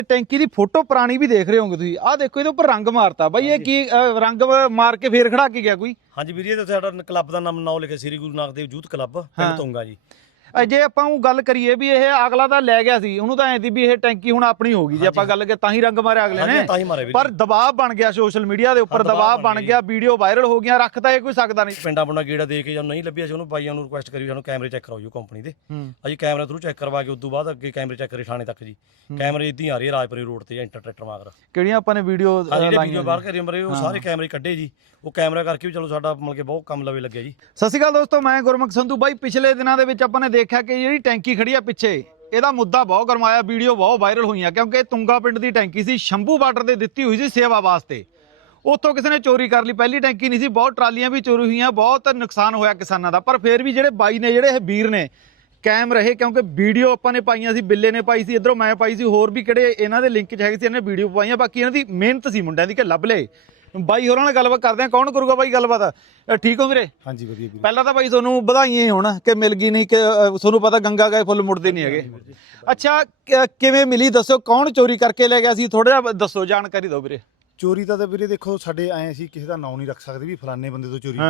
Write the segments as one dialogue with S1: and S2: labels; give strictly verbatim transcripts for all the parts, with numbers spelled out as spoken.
S1: ਟੈਂਕੀ ਦੀ ਫੋਟੋ ਪੁਰਾਣੀ ਵੀ ਦੇਖ ਰਹੇ ਹੋਗੇ ਤੁਸੀਂ। ਆਹ ਦੇਖੋ ਇਹਦੇ ਉੱਪਰ ਰੰਗ ਮਾਰਤਾ ਬਾਈ, ਇਹ ਕੀ ਅਹ, ਰੰਗ ਮਾਰ ਕੇ ਫੇਰ ਖੜਾ ਕੇ ਗਿਆ ਕੋਈ?
S2: ਹਾਂਜੀ ਵੀਰ ਜੀ, ਤੇ ਸਾਡਾ ਕਲੱਬ ਦਾ ਨਾਮ ਨਾਮ ਲਿਖਿਆ ਸ੍ਰੀ ਗੁਰੂ ਨਾਨਕ ਦੇਵ ਯੂਥ ਕਲੱਬ ਪਿੰਡ ਤੋਂਗਾ ਜੀ।
S1: ਜੇ ਆਪਾਂ ਉਹ ਗੱਲ ਕਰੀਏ ਵੀ ਇਹ ਅਗਲਾ ਤਾਂ ਲੈ ਗਿਆ ਸੀ, ਉਹਨੂੰ ਤਾਂ ਐਂ ਸੀ ਵੀ ਇਹ ਟੈਂਕੀ ਹੁਣ ਆਪਣੀ ਹੋ ਗਈ, ਜੇ ਆਪਾਂ ਗੱਲ ਕਰੀਏ ਤਾਂ ਹੀ ਰੰਗ ਮਾਰਿਆ ਅਗਲੇ ਨੇ,
S2: ਤਾਂ ਹੀ ਮਾਰੇ ਵੀਰ।
S1: ਪਰ ਦਬਾਅ ਬਣ ਗਿਆ ਸੋਸ਼ਲ ਮੀਡੀਆ ਦੇ ਉੱਪਰ, ਦਬਾਅ ਬਣ ਗਿਆ, ਵੀਡੀਓ ਵਾਇਰਲ ਹੋ ਗਈਆਂ, ਰੱਖ ਤਾਂ ਇਹ ਕੋਈ ਸਕਦਾ ਨਹੀਂ।
S2: ਪਿੰਡਾਂ ਪੁੰਡਾਂ ਗੇੜਾ ਦੇ ਕੇ ਜਾਂ ਨਹੀਂ ਲੱਭਿਆ ਸੀ, ਉਹਨੂੰ ਬਾਈਆਂ ਨੂੰ ਰਿਕੁਐਸਟ ਕਰੀ ਸਾਨੂੰ ਕੈਮਰੇ ਚੈੱਕ ਕਰਾਓ ਜੀ ਕੰਪਨੀ ਦੇ। ਅਸੀਂ ਕੈਮਰਾ ਥਰੂ ਚੈੱਕ ਕਰਵਾ ਕੇ ਉਸ ਤੋਂ ਬਾਅਦ ਅੱਗੇ ਕੈਮਰੇ ਚੈੱਕ ਕਰੇ ਥਾਣੇ ਤੱਕ ਜੀ। ਕੈਮਰੇ ਇਦਾਂ ਹੀ ਆ ਰਹੇ ਰਾਜਪੁਰੀ ਰੋਡ ਤੇ ਇੰਟਰ ਟਰੈਕਟਰ ਮਾਗਰ
S1: ਕਿਹੜੀਆਂ ਆਪਾਂ ਨੇ ਵੀਡੀਓ
S2: ਵੀਡੀਓ ਬਾਹਰ ਕਰੀ ਮਰੇ, ਉਹ ਸਾਰੇ ਕੈਮਰੇ ਕੱਢੇ ਜੀ। ਉਹ ਕੈਮਰਾ ਕਰਕੇ ਵੀ ਚਲੋ ਸਾਡਾ ਮਤਲਬ ਕਿ ਬਹੁਤ ਕੰਮ ਲਵੇ ਲੱਗਿਆ ਜੀ।
S1: ਸਤਿ ਸ਼੍ਰੀ ਅਕਾਲ ਦੋਸਤੋ, ਮੈਂ ਗੁਰਮੁਖ ਸੰਧੂ। ਬਾਈ ਪਿਛਲੇ ਦਿਨਾਂ ਦੇ ਵਿੱਚ ਆਪਾਂ ਨੇ ਦੇਖਿਆ ਕਿ ਜਿਹੜੀ ਟੈਂਕੀ ਖੜੀ ਆ ਪਿੱਛੇ, ਇਹਦਾ ਮੁੱਦਾ ਬਹੁਤ ਗਰਮਾਇਆ, ਵੀਡੀਓ ਬਹੁਤ ਵਾਇਰਲ ਹੋਈਆਂ, ਕਿਉਂਕਿ ਇਹ ਤੁੰਗਾ ਪਿੰਡ ਦੀ ਟੈਂਕੀ ਸੀ, ਸ਼ੰਭੂ ਬਾਰਡਰ ਤੇ ਦਿੱਤੀ ਹੋਈ ਸੀ ਸੇਵਾ ਵਾਸਤੇ। ਉੱਥੋਂ ਕਿਸੇ ਨੇ ਚੋਰੀ ਕਰ ਲਈ, ਪਹਿਲੀ ਟੈਂਕੀ ਨਹੀਂ ਸੀ, ਬਹੁਤ ਟਰਾਲੀਆਂ ਵੀ ਚੋਰੀ ਹੋਈਆਂ, ਬਹੁਤ ਨੁਕਸਾਨ ਹੋਇਆ ਕਿਸਾਨਾਂ ਦਾ। ਪਰ ਫਿਰ ਵੀ ਜਿਹੜੇ ਬਾਈ ਨੇ, ਜਿਹੜੇ ਇਹ ਵੀਰ ਨੇ, ਕਾਇਮ ਰਹੇ, ਕਿਉਂਕਿ ਵੀਡੀਓ ਆਪਾਂ ਨੇ ਪਾਈਆਂ ਸੀ, ਬਿੱਲੇ ਨੇ ਪਾਈ ਸੀ, ਇਧਰੋਂ ਮੈਂ ਪਾਈ ਸੀ, ਹੋਰ ਵੀ ਕਿਹੜੇ ਇਹਨਾਂ ਦੇ ਲਿੰਕ 'ਚ ਹੈਗੇ ਸੀ, ਇਹਨੇ ਵੀਡੀਓ ਪਾਈਆਂ। ਬਾਕੀ ਇਹਨਾਂ ਦੀ ਮਿਹਨਤ ਸੀ ਮੁੰਡਿਆਂ ਦੀ ਕਿ ਲੱਭ ਲਏ। ਬਾਈ ਹੋਰਾਂ ਨਾਲ ਗੱਲਬਾਤ ਕਰਦੇ ਆ, ਕੌਣ ਕਰੂਗਾ ਬਾਈ ਗੱਲਬਾਤ? ਠੀਕ ਹੋ ਵੀਰੇ?
S3: ਹਾਂਜੀ ਵਧੀਆ ਵੀਰੇ।
S1: ਪਹਿਲਾਂ ਤਾਂ ਬਾਈ ਤੁਹਾਨੂੰ ਵਧਾਈਆਂ ਹੋਣ ਕਿ ਮਿਲ ਗਈ, ਨਹੀਂ ਕਿ ਤੁਹਾਨੂੰ ਪਤਾ ਗੰਗਾ ਗਏ ਫੁੱਲ ਮੁੜਦੇ ਨਹੀਂ ਹੈਗੇ। ਅੱਛਾ, ਕਿਵੇਂ ਮਿਲੀ ਦੱਸੋ? ਕੌਣ ਚੋਰੀ ਕਰਕੇ ਲੈ ਗਿਆ ਸੀ? ਥੋੜਾ ਜਿਹਾ ਦੱਸੋ, ਜਾਣਕਾਰੀ ਦਿਓ ਵੀਰੇ।
S3: ਚੋਰੀ ਤਾਂ ਤਾਂ ਵੀਰੇ ਦੇਖੋ ਸਾਡੇ ਆਏ ਅਸੀਂ ਕਿਸੇ ਦਾ ਨਾਂ ਨਹੀਂ ਰੱਖ ਸਕਦੇ ਵੀ ਫਲਾਣੇ ਬੰਦੇ ਤੋਂ ਚੋਰੀ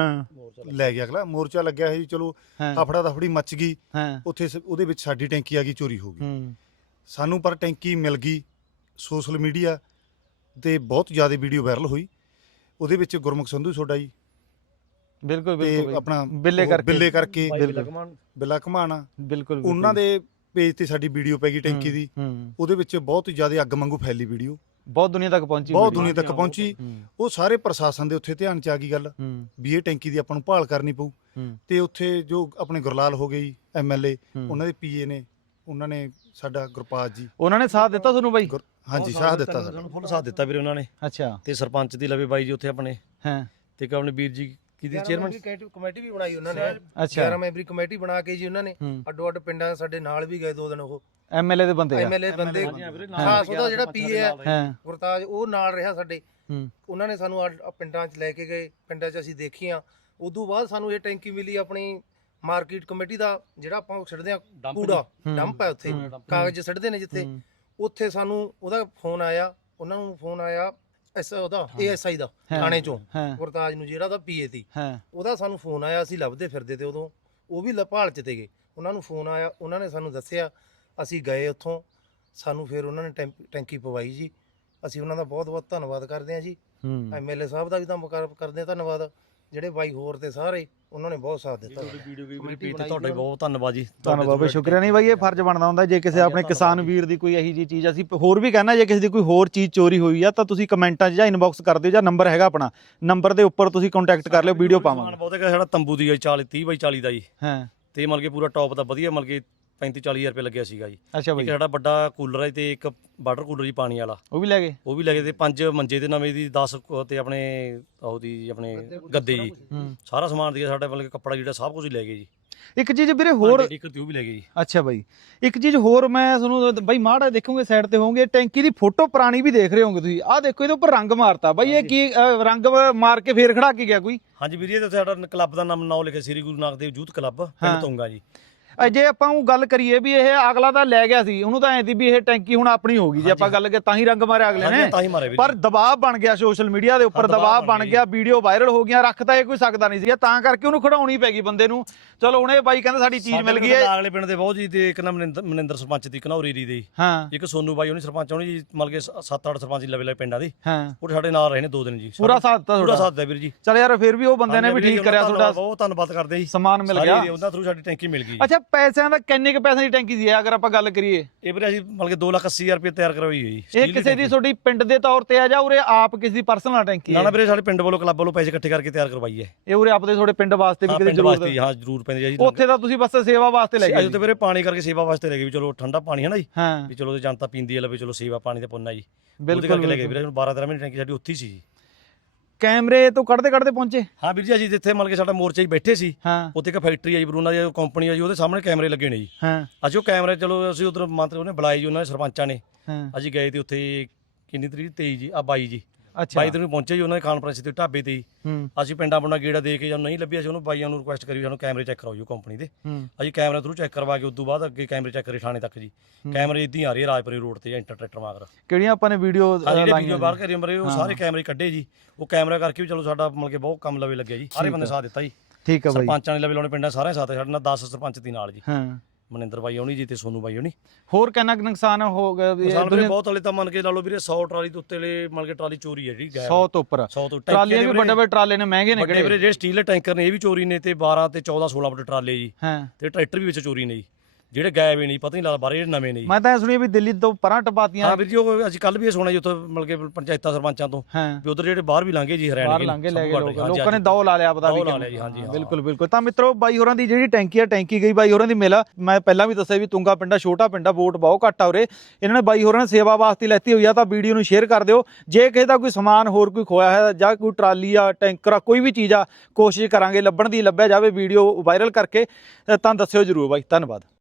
S3: ਲੈ ਗਿਆ। ਅਗਲਾ ਮੋਰਚਾ ਲੱਗਿਆ ਸੀ, ਚਲੋ ਆਫੜਾ ਦਫੜੀ ਮੱਚ ਗਈ, ਉੱਥੇ ਉਹਦੇ ਵਿੱਚ ਸਾਡੀ ਟੈਂਕੀ ਆ ਗਈ, ਚੋਰੀ ਹੋ ਗਈ ਸਾਨੂੰ। ਪਰ ਟੈਂਕੀ ਮਿਲ ਗਈ। ਸੋਸ਼ਲ ਮੀਡੀਆ ਤੇ ਬਹੁਤ ਜ਼ਿਆਦਾ ਵੀਡੀਓ ਵਾਇਰਲ ਹੋਈ, ਉਹਦੇ ਵਿੱਚ ਗੁਰਮੁਖ ਸੰਧੂ ਤੁਹਾਡਾ ਜੀ
S1: ਬਿਲਕੁਲ
S3: ਬਿਲਕੁਲ ਆਪਣਾ
S1: ਬਿੱਲੇ ਕਰਕੇ
S3: ਬਿੱਲੇ ਕਰਕੇ ਬਿੱਲਾ ਘਮਾਣਾ,
S1: ਬਿਲਕੁਲ
S3: ਉਹਨਾਂ ਦੇ ਪੇਜ ਤੇ ਸਾਡੀ ਵੀਡੀਓ ਪੈ ਗਈ ਟੈਂਕੀ ਦੀ। ਉਹਦੇ ਵਿੱਚ ਬਹੁਤ ਜ਼ਿਆਦਾ ਅੱਗ ਵਾਂਗੂ ਫੈਲੀ ਵੀਡੀਓ,
S1: ਬਹੁਤ ਦੁਨੀਆ ਤੱਕ ਪਹੁੰਚੀ,
S3: ਬਹੁਤ ਦੁਨੀਆ ਤੱਕ ਪਹੁੰਚੀ। ਉਹ ਸਾਰੇ ਪ੍ਰਸ਼ਾਸਨ ਦੇ ਉੱਥੇ ਧਿਆਨ ਚ ਆ ਗਈ ਗੱਲ ਵੀ ਇਹ ਟੈਂਕੀ ਦੀ ਆਪਾਂ ਨੂੰ ਭਾਲ ਕਰਨੀ ਪਊ। ਤੇ ਉੱਥੇ ਜੋ ਆਪਣੇ ਗੁਰਲਾਲ ਹੋ ਗਏ ਐਮ ਐਲ ਏ, ਉਹਨਾਂ ਦੇ ਪੀਏ ਨੇ, ਉਹਨਾਂ ਨੇ ਸਾਡਾ ਗੁਰਪਾਲ ਜੀ,
S1: ਉਹਨਾਂ ਨੇ ਸਾਥ ਦਿੱਤਾ ਤੁਹਾਨੂੰ ਬਾਈ?
S3: ਹਾਂਜੀ ਸਾਥ ਦਿੱਤਾ,
S2: ਸਾਨੂੰ ਫੁੱਲ ਸਾਥ ਦਿੱਤਾ ਵੀਰੇ ਉਹਨਾਂ ਨੇ।
S1: ਅੱਛਾ।
S2: ਤੇ ਸਰਪੰਚ ਦੀ ਲਵੇ ਬਾਈ ਜੀ ਉੱਥੇ ਆਪਣੇ,
S1: ਹਾਂ,
S2: ਤੇ ਆਪਣੇ ਵੀਰ ਜੀ ਕਿਹਦੀ ਚੇਅਰਮੈਨ
S4: ਕਮੇਟੀ ਵੀ ਬਣਾਈ ਉਹਨਾਂ ਨੇ।
S1: ਅੱਛਾ,
S4: ਗਿਆਰਾਂ ਮੈਂਬਰੀ ਕਮੇਟੀ ਬਣਾ ਕੇ ਜੀ ਉਹਨਾਂ ਨੇ ਅੱਡੋ ਅੱਡ ਪਿੰਡਾਂ ਸਾਡੇ ਨਾਲ ਵੀ ਗਏ ਦੋ ਦਿਨ। ਉਹ
S1: ਐਮਐਲਏ ਦੇ ਬੰਦੇ,
S4: ਐਮਐਲਏ ਬੰਦੇ, ਖਾਸ ਉਹਦਾ ਜਿਹੜਾ ਪੀਏ ਹੈ ਗੁਰਤਾਜ, ਉਹ ਨਾਲ ਰਿਹਾ ਸਾਡੇ। ਉਹਨਾਂ ਨੇ ਸਾਨੂੰ ਪਿੰਡਾਂ 'ਚ ਲੈ ਕੇ ਗਏ, ਪਿੰਡਾਂ 'ਚ ਅਸੀਂ ਦੇਖੀਆਂ। ਉਦੋਂ ਬਾਅਦ ਸਾਨੂੰ ਇਹ ਟੈਂਕੀ ਮਿਲੀ ਆਪਣੀ ਮਾਰਕੀਟ ਕਮੇਟੀ ਦਾ, ਜਿਹੜਾ ਆਪਾਂ ਛੱਡਦੇ ਆ ਕੂੜਾ ਡੰਪ ਹੈ, ਉੱਥੇ ਕਾਗਜ਼ ਛੱਡਦੇ ਨੇ ਜਿੱਥੇ, ਉੱਥੇ ਸਾਨੂੰ ਉਹਦਾ ਫੋਨ ਆਇਆ। ਉਹਨਾਂ ਨੂੰ ਫੋਨ ਆਇਆ ਐਸ ਉਹਦਾ ਏਐਸਆਈ ਦਾ ਥਾਣੇ ਚੋਂ, ਗੁਰਤਾਜ ਨੂੰ, ਜਿਹੜਾ ਉਹਦਾ ਪੀਏ ਸੀ, ਉਹਦਾ ਸਾਨੂੰ ਫੋਨ ਆਇਆ। ਅਸੀਂ ਲੱਭਦੇ ਫਿਰਦੇ ਤੇ ਉਦੋਂ ਉਹ ਵੀ ਭਾਲ 'ਚ ਤੇ ਗਏ। ਉਹਨਾਂ ਨੂੰ ਫੋਨ ਆਇਆ, ਉਹਨਾਂ ਨੇ ਸਾਨੂੰ ਦੱਸਿਆ, ਅਸੀਂ ਗਏ ਉੱਥੋਂ। ਸਾਨੂੰ ਫਿਰ ਉਹਨਾਂ ਨੇ ਟੈਂਕੀ ਪਵਾਈ ਜੀ। ਅਸੀਂ ਉਹਨਾਂ ਦਾ ਬਹੁਤ ਬਹੁਤ ਧੰਨਵਾਦ ਕਰਦੇ ਹਾਂ ਜੀ। ਐਮਐਲਏ ਸਾਹਿਬ ਦਾ ਵੀ ਤਾਂ ਕਰਦੇ ਹਾਂ ਧੰਨਵਾਦ, ਜਿਹੜੇ ਬਾਈ ਹੋਰ ਤੇ ਸਾਰੇ, ਉਹਨਾਂ ਨੇ ਬਹੁਤ ਸਾਥ ਦਿੱਤਾ।
S2: ਤੁਹਾਡਾ ਬਹੁਤ ਧੰਨਵਾਦ ਜੀ।
S1: ਧੰਨਵਾਦ ਬਾਈ, ਸ਼ੁਕਰੀਆ। ਨਹੀਂ ਬਾਈ, ਇਹ ਫਰਜ਼ ਬਣਦਾ ਹੁੰਦਾ ਜੇ ਕਿਸੇ ਆਪਣੇ ਕਿਸਾਨ ਵੀਰ ਦੀ ਕੋਈ ਇਹੀ ਜੀ ਚੀਜ਼, ਅਸੀਂ ਹੋਰ ਵੀ ਕਹਿਣਾ, ਜੇ ਕਿਸੇ ਦੀ ਕੋਈ ਹੋਰ ਚੀਜ਼ ਚੋਰੀ ਹੋਈ ਆ ਤਾਂ ਤੁਸੀਂ ਕਮੈਂਟਾਂ 'ਚ ਜਾਂ ਇਨਬਾਕਸ ਕਰ ਦਿਓ, ਜਾਂ ਨੰਬਰ ਹੈਗਾ ਆਪਣਾ, ਨੰਬਰ ਦੇ ਉੱਪਰ ਤੁਸੀਂ ਕੰਟੈਕਟ ਕਰ ਲਿਓ, ਵੀਡੀਓ ਪਾਵਾਂਗੇ।
S2: ਬਹੁਤ ਹੈਗਾ ਸਾਡਾ ਤੰਬੂ ਦੀ ਚਾਲੀ ਤੀਹ ਬਾਈ ਚਾਲੀ ਦਾ ਜੀ।
S1: ਹਾਂ,
S2: ਤੇ ਮਤਲਬ ਕਿ ਪੂਰਾ ਟੌਪ ਦਾ ਵਧੀਆ, ਮਤਲਬ ਕਿ ਪੈਂਤੀ ਚਾਲੀ ਹਜ਼ਾਰ ਰੁਪਏ ਲੱਗਿਆ ਸੀਗਾ ਜੀ।
S1: ਅੱਛਾ ਬਾਈ।
S2: ਸਾਡਾ ਵੱਡਾ ਕੂਲਰ ਹੈ ਤੇ ਇੱਕ ਵਾਟਰ ਕੂਲਰ ਜੀ ਪਾਣੀ ਵਾਲਾ, ਉਹ
S1: ਵੀ ਲੈ ਗਏ।
S2: ਉਹ ਵੀ ਲੈ ਗਏ। ਤੇ ਪੰਜ ਮੰਜੇ ਦੇ ਨਵੇਂ ਦੀ, ਦਸ ਤੇ ਆਪਣੇ ਉਹਦੀ ਆਪਣੇ ਗੱਦੇ ਜੀ, ਸਾਰਾ ਸਮਾਨ ਦੀ ਸਾਡਾ, ਮਤਲਬ ਕਿ ਕੱਪੜਾ ਜਿਹੜਾ ਸਭ ਕੁਝ ਹੀ ਲੈ ਗਏ ਜੀ।
S1: ਇੱਕ ਚੀਜ਼ ਵੀਰੇ ਹੋਰ,
S2: ਇੱਕ ਤੇ ਉਹ ਵੀ ਲੈ ਗਏ ਜੀ।
S1: ਅੱਛਾ ਬਾਈ, ਇੱਕ ਚੀਜ਼ ਹੋਰ ਮੈਂ ਤੁਹਾਨੂੰ ਬਾਈ ਮਾੜਾ ਦੇਖੋਗੇ, ਸਾਈਡ ਤੇ ਹੋਵੋਗੇ, ਟੈਂਕੀ ਦੀ ਫੋਟੋ ਪੁਰਾਣੀ ਵੀ ਦੇਖ ਰਹੇ ਹੋਗੇ ਤੁਸੀਂ। ਆਹ ਦੇਖੋ ਇਹਦੇ ਉੱਪਰ ਰੰਗ ਮਾਰਤਾ ਬਾਈ, ਇਹ ਕੀ ਰੰਗ ਮਾਰ ਕੇ ਫੇਰ ਖੜਾ ਕੇ ਗਿਆ ਕੋਈ?
S2: ਹਾਂਜੀ ਵੀਰ ਜੀ, ਤੇ ਸਾਡਾ ਕਲੱਬ ਦਾ ਨਾਮ ਨਾਮ ਲਿਖਿਆ ਸ੍ਰੀ ਗੁਰੂ ਨਾਨਕ ਦੇਵ ਯੂਥ ਕਲੱਬ ਪਿੰਡ ਤੋਂਗਾ ਜੀ।
S1: ਜੇ ਆਪਾਂ ਉਹ ਗੱਲ ਕਰੀਏ ਵੀ ਇਹ ਅਗਲਾ ਤਾਂ ਲੈ ਗਿਆ ਸੀ, ਉਹਨੂੰ ਤਾਂ ਐਂ ਸੀ ਵੀ ਇਹ ਟੈਂਕੀ ਹੁਣ ਆਪਣੀ ਹੋ ਗਈ, ਜੇ ਆਪਾਂ ਗੱਲ ਕਰੀਏ ਤਾਂ ਹੀ ਰੰਗ ਮਾਰਿਆ ਅਗਲੇ ਨੇ, ਪਰ ਦਬਾਅ ਬਣ ਗਿਆ ਸੋਸ਼ਲ ਮੀਡੀਆ ਦੇ ਉੱਪਰ, ਦਬਾਅ ਬਣ ਗਿਆ, ਵੀਡੀਓ ਵਾਇਰਲ ਹੋ ਗਈਆਂ, ਰੱਖ ਤਾਂ ਇਹ ਕੋਈ ਸਕਦਾ ਨਹੀਂ ਸੀ, ਤਾਂ ਕਰਕੇ ਉਹਨੂੰ ਖੜਾਉਣੀ ਪੈ ਗਈ ਬੰਦੇ ਨੂੰ। ਚਲੋ ਹੁਣ ਇਹ ਬਾਈ ਕਹਿੰਦਾ ਸਾਡੀ ਚੀਜ਼ ਮਿਲ ਗਈ ਹੈ।
S2: ਅਗਲੇ ਪਿੰਡ ਦੇ ਬਹੁਤ ਜੀ, ਤੇ ਇੱਕ ਨਾ ਮਨਿੰਦਰ ਸਰਪੰਚ ਦੀ ਘਨੌਰੀ ਦੀ ਦੇ,
S1: ਹਾਂ,
S2: ਇੱਕ ਸੋਨੂ ਬਾਈ ਉਹਨੇ ਸਰਪੰਚ, ਉਹਨੇ ਜੀ ਮਤਲਬ ਕਿ ਸੱਤ ਅੱਠ ਸਰਪੰਚ ਲਵੇ ਲਵੇ ਪਿੰਡਾਂ ਦੇ,
S1: ਹਾਂ, ਉਹ
S2: ਸਾਡੇ ਨਾਲ ਰਹੇ ਨੇ ਦੋ ਦਿਨ ਜੀ।
S1: ਪੂਰਾ ਸਾਥ ਦਿੱਤਾ,
S2: ਪੂਰਾ ਸਾਥ ਦਿੱਤਾ ਵੀਰ ਜੀ।
S1: ਚਲ ਯਾਰ, ਫਿਰ ਵੀ ਉਹ ਬੰਦੇ ਨੇ ਵੀ ਠੀਕ ਕਰਿਆ, ਤੁਹਾਡਾ
S2: ਬਹੁਤ ਧੰਨਵਾਦ ਕਰਦੇ ਜੀ।
S1: ਸਮਾਨ ਮਿਲ ਗਿਆ,
S2: ਉਹਨਾਂ ਥਰੂ ਸਾਡੀ ਟੈਂਕੀ ਮਿਲ ਗਈ।
S1: ਅੱਛਾ, ਪੈਸਿਆਂ ਦਾ ਕਿੰਨੇ ਕੁ ਪੈਸੇ ਦੀ ਟੈਂਕੀ ਸੀ ਅਗਰ ਆਪਾਂ ਗੱਲ ਕਰੀਏ?
S2: ਇਹ ਵੀਰੇ ਅਸੀਂ ਮਤਲਬ ਕਿ ਦੋ ਲੱਖ ਅੱਸੀ ਹਜ਼ਾਰ ਰੁਪਏ ਤਿਆਰ ਕਰਵਾਈ ਹੈ ਜੀ।
S1: ਇਹ ਕਿਸੇ ਦੀ ਤੁਹਾਡੀ ਪਿੰਡ ਦੇ ਤੌਰ ਤੇ ਆ ਜਾਂ ਉਰੇ ਆਪ ਕਿਸੇ ਦੀ ਪਰਸਨਲ ਟੈਂਕੀ?
S2: ਨਾ ਨਾ ਵੀਰੇ, ਸਾਡੇ ਪਿੰਡ ਵੱਲੋਂ ਕਲੱਬ ਵੱਲੋਂ ਪੈਸੇ ਇਕੱਠੇ ਕਰਕੇ ਤਿਆਰ ਕਰਵਾਈ ਹੈ।
S1: ਇਹ ਉਰੇ ਆਪਦੇ ਤੁਹਾਡੇ ਪਿੰਡ ਵਾਸਤੇ ਵੀ ਕਿਤੇ ਜ਼ਰੂਰਤ?
S2: ਹਾਂ ਜ਼ਰੂਰ ਪੈਂਦੀ ਹੈ ਜੀ।
S1: ਉੱਥੇ ਤਾਂ ਤੁਸੀਂ ਬਸ ਸੇਵਾ ਵਾਸਤੇ ਲੈ ਗਏ?
S2: ਉੱਥੇ ਵੀਰੇ ਪਾਣੀ ਕਰਕੇ ਸੇਵਾ ਵਾਸਤੇ ਲੈ ਗਏ ਵੀ, ਚਲੋ ਠੰਡਾ ਪਾਣੀ ਹੈ ਨਾ ਜੀ,
S1: ਹਾਂ,
S2: ਵੀ ਚਲੋ ਜਨਤਾ ਪੀਂਦੀ ਹੈ, ਲਵੇ ਚਲੋ ਸੇਵਾ ਪਾਣੀ ਦਾ ਪੁੰਨ ਜੀ।
S1: ਬਿਲਕੁਲ
S2: ਲੈ ਗਏ ਵੀਰੇ। ਬਾਰਾਂ ਤੇਰਾਂ ਮਹੀਨੇ ਟੈਂਕੀ ਸਾਡੀ ਉੱਥੇ ਸੀ ਜੀ।
S1: ਕੈਮਰੇ ਤੋਂ ਕੱਢਦੇ ਕੱਢਦੇ ਪਹੁੰਚੇ?
S2: ਹਾਂ ਵੀਰ ਜੀ, ਅਸੀਂ ਜਿੱਥੇ ਮਤਲਬ ਕਿ ਸਾਡਾ ਮੋਰਚੇ 'ਚ ਬੈਠੇ ਸੀ,
S1: ਹਾਂ,
S2: ਉੱਥੇ ਇੱਕ ਫੈਕਟਰੀ ਆ ਜੀ, ਬਰੂਨਾ ਦੀ ਕੰਪਨੀ ਆ ਜੀ, ਉਹਦੇ ਸਾਹਮਣੇ ਕੈਮਰੇ ਲੱਗੇ ਨੇ ਜੀ।
S1: ਹਾਂ,
S2: ਅਸੀਂ ਉਹ ਕੈਮਰੇ, ਚਲੋ ਅਸੀਂ ਉਧਰ ਮੰਤਰੀ ਉਹਨੇ ਬੁਲਾਏ ਜੀ, ਉਹਨਾਂ ਦੇ ਸਰਪੰਚਾਂ ਨੇ।
S1: ਹਾਂ,
S2: ਅਸੀਂ ਗਏ ਤੇ ਉੱਥੇ ਕਿੰਨੀ ਤਰੀਕ ਤੇਈ ਜੀ ਆ ਬਾਈ ਜੀ,
S1: ਅੱਛਾ
S2: ਬਾਈ ਦਿਨ ਪਹੁੰਚੇ ਜੀ ਉਹਨਾਂ ਦੇ ਕਾਨਫਰੰਸ ਤੇ ਢਾਬੇ ਤੇ
S1: ਹੂੰ
S2: ਅਸੀਂ ਪਿੰਡਾਂ ਪੁੰਡਾਂ ਗੇੜਾ ਦੇ ਕੇ ਜਦੋਂ ਨਹੀਂ ਲੱਭਿਆ ਸੀ ਉਹਨੂੰ ਬਾਈਆਂ ਨੂੰ ਰਿਕੁਐਸਟ ਕਰੀ ਸਾਨੂੰ ਕੈਮਰੇ ਚੈੱਕ ਕਰਾਓ ਜੀ ਕੰਪਨੀ ਦੇ
S1: ਹੂੰ
S2: ਅਸੀਂ ਕੈਮਰਾ ਥਰੂ ਚੈੱਕ ਕਰਵਾ ਕੇ ਉਸ ਤੋਂ ਬਾਅਦ ਅੱਗੇ ਕੈਮਰੇ ਚੈੱਕ ਕਰੇ ਥਾਣੇ ਤੱਕ ਜੀ ਕੈਮਰੇ ਇੱਦਾਂ ਹੀ ਆ ਰਹੀ ਹੈ ਰਾਜਪੁਰੇ ਰੋਡ ਤੇ ਇੰਟਰ ਟਰੈਕਟਰ ਮਾਗਰ
S1: ਕਿਹੜੀਆਂ ਆਪਾਂ ਨੇ ਵੀਡੀਓ
S2: ਜਿਹੜੇ ਵੀਡੀਓ ਬਾਹਰ ਕਰੀ ਮਰੇ ਉਹ ਸਾਰੇ ਕੈਮਰੇ ਕੱਢੇ ਜੀ ਉਹ ਕੈਮਰਾ ਕਰਕੇ ਵੀ ਚਲੋ ਸਾਡਾ ਮਤਲਬ ਕਿ ਬਹੁਤ ਕੰਮ ਲਵੇ ਲੱਗਿਆ ਜੀ ਸਾਰੇ ਬੰਦੇ ਸਾਥ ਦਿੱਤਾ ਜੀ
S1: ਠੀਕ ਆ ਬਾਈ
S2: ਸਰਪੰਚਾਂ ਨੇ ਲਵੇ ਲਾਉਣੇ ਪਿੰਡਾਂ ਸਾਰੇ ਸਾਥ ਸਾਡੇ ਨਾਲ ਦਸ ਸਰਪੰਚ ਦੀ ਨਾਲ ਜੀ
S1: ਹਾਂ
S2: ਮਨਿੰਦਰ ਬਾਈ ਹੋਣੀ ਜੀ ਤੇ ਸੋਨੂ ਬਾਈ ਹੋਣੀ
S1: ਹੋਰ ਕਿੰਨਾ ਕੁ ਨੁਕਸਾਨ ਹੋ ਗਿਆ ਵੀ
S2: ਕਿਸਾਨ ਵੀਰੇ ਬਹੁਤ ਵਾਲੇ ਤਾਂ ਮੰਨ ਕੇ ਲਾ ਲਓ ਵੀਰੇ ਸੌ ਟਰਾਲੀ ਦੇ ਉੱਤੇ ਲੈ ਮੰਨ ਕੇ ਟਰਾਲੀ ਚੋਰੀ ਹੈ ਜੀ ਗਾਇਬ
S1: ਸੌ ਤੋਂ ਉੱਪਰ
S2: ਸੌ ਤੋਂ
S1: ਟਰਾਲੀਆਂ ਵੀ ਵੱਡੇ ਵੱਡੇ ਟਰਾਲੇ ਨੇ ਮਹਿੰਗੇ ਨੇ
S2: ਵੱਡੇ
S1: ਕਿਹੜੇ
S2: ਵੀਰੇ ਜਿਹੜੇ ਸਟੀਲ ਦੇ ਟੈਂਕਰ ਨੇ ਇਹ ਵੀ ਚੋਰੀ ਨੇ ਤੇ ਬਾਰਾਂ ਤੇ ਚੌਦਾਂ ਸੋਲਾਂ ਫੁੱਟ ਟਰਾਲੇ ਜੀ
S1: ਹਾਂ
S2: ਤੇ ਟਰੈਕਟਰ ਵੀ ਵਿੱਚ ਚੋਰੀ ਨੇ ਜੀ ਜਿਹੜੇ ਗਾਇਬ ਹੀ ਨਹੀਂ ਪਤਾ ਨਹੀਂ ਲੱਗਦਾ ਬਾਰੇ ਜਿਹੜੇ ਨਵੇਂ ਨੇ ਜੀ
S1: ਮੈਂ ਤਾਂ ਇਹ ਸੁਣੀ ਵੀ ਦਿੱਲੀ ਤੋਂ ਪਰਾਂ ਟਪਾਤੀਆਂ
S2: ਹਾਂ ਵੀਰ ਜੀ ਉਹ ਅਸੀਂ ਕੱਲ ਵੀ ਇਹ ਸੁਣਿਆ ਜੀ ਉੱਥੇ ਮਤਲਬ ਕਿ ਪੰਚਾਇਤਾਂ ਸਰਪੰਚਾਂ ਤੋਂ
S1: ਹਾਂ
S2: ਵੀ ਉਧਰ ਜਿਹੜੇ ਬਾਹਰ ਵੀ ਲੰਘੇ ਜੀ ਹਰਿਆਣੇ
S1: ਬਾਹਰ ਲੰਘੇ ਲੈ ਗਏ ਲੋਕ ਲੋਕਾਂ ਨੇ ਦੌ ਲਾ ਲਿਆ ਪਤਾ ਵੀ
S2: ਲਾ ਲਿਆ ਜੀ ਹਾਂਜੀ ਹਾਂ
S1: ਬਿਲਕੁਲ ਬਿਲਕੁਲ ਤਾਂ ਮਿੱਤਰੋ ਬਾਈ ਹੋਰਾਂ ਦੀ ਜਿਹੜੀ ਟੈਂਕੀ ਆ ਟੈਂਕੀ ਗਈ ਬਾਈ ਹੋਰਾਂ ਦੀ ਮਿਲ ਮੈਂ ਪਹਿਲਾਂ ਵੀ ਦੱਸਿਆ ਵੀ ਤੁੰਗਾ ਪਿੰਡਾ ਛੋਟਾ ਪਿੰਡਾ ਵੋਟ ਬਹੁਤ ਘੱਟ ਆ ਉਰੇ ਇਹਨਾਂ ਨੇ ਬਾਈ ਹੋਰਾਂ ਨੇ ਸੇਵਾ ਵਾਸਤੇ ਲੈਤੀ ਹੋਈ ਆ ਤਾਂ ਵੀਡੀਓ ਨੂੰ ਸ਼ੇਅਰ ਕਰ ਦਿਓ ਜੇ ਕਿਸੇ ਦਾ ਕੋਈ ਸਮਾਨ ਹੋਰ ਕੋਈ ਖੋਇਆ ਹੈ ਜਾਂ ਕੋਈ ਟਰਾਲੀ ਆ ਟੈਂਕਰ ਆ ਕੋਈ ਵੀ ਚੀਜ਼ ਆ ਕੋਸ਼ਿਸ਼ ਕਰਾਂਗੇ ਲੱਭਣ ਦੀ ਲੱਭਿਆ ਜਾਵੇ ਵੀਡੀਓ ਵਾਇਰਲ ਕਰਕੇ ਤਾਂ ਦੱਸਿਓ ਜਰੂਰ ਬਾਈ ਧੰਨਵਾਦ।